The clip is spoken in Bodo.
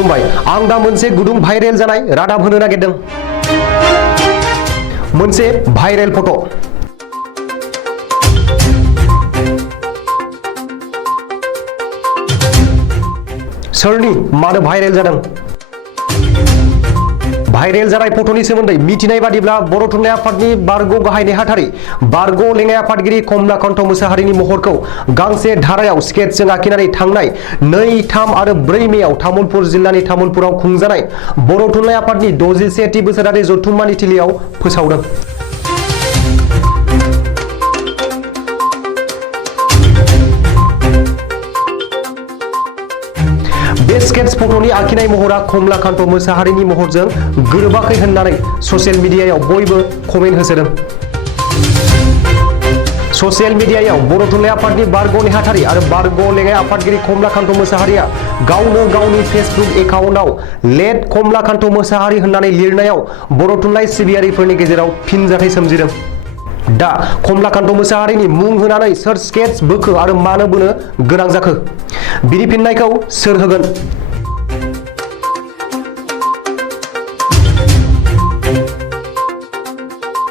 खुलुमबाय आं दा मोनसे गुदुं भाइरेल जानाय रादाब होनो नागिरदों। मोनसे भाइरेल फट' सोरनि मानो भाइरेल जादों? भाइरेल जानाय फट'नि सोमोन्दै मिथिनाय बादिब्ला बर' थुनलाइ आफादनि बारग' गाहाय नेहाथारि बारग' लेङाइ आफादगिरि कमलाकान्त मोसाहारिनि महरखौ गांसे धारायाव स्केट्सजों आखिनानै थांनाय 2, 3 आरो 4 मेआव तामुलपुर जिल्लानि तामुलपुराव खुंजानाय बर' थुनलाइ आफादनि 61थि बोसोरारि जथुम्मानि थिलियाव फोसावदों। बे स्केट्स फट'नि आखिनाय महरा कमलाकान्त मोसाहारिनि महरजों गोरोबाखै होननानै ससियेल मिडियायाव बयबो कमेन्ट होसोदों। ससियेल मिडियायाव बर' थुनलाइ आफादनि बारग' नेहाथारि आरो बारग' लेङाइ आफादगिरि कमलाकान्त मोसाहारिया गावनो गावनि फेसबुक एकाउन्टआव लेट कमलाकान्त मोसाहारि होननानै लिरनायाव बर' थुनलाइ सिबियारिफोरनि गेजेराव फिनजाथाय सोमजिदों। दा कमलाकान्त मोसाहारिनि मुं होनानै सोर स्केट्स बोखो आरो मानो बोनो गोनां जाखो? बिनि फिननायखौ सोर होगोन?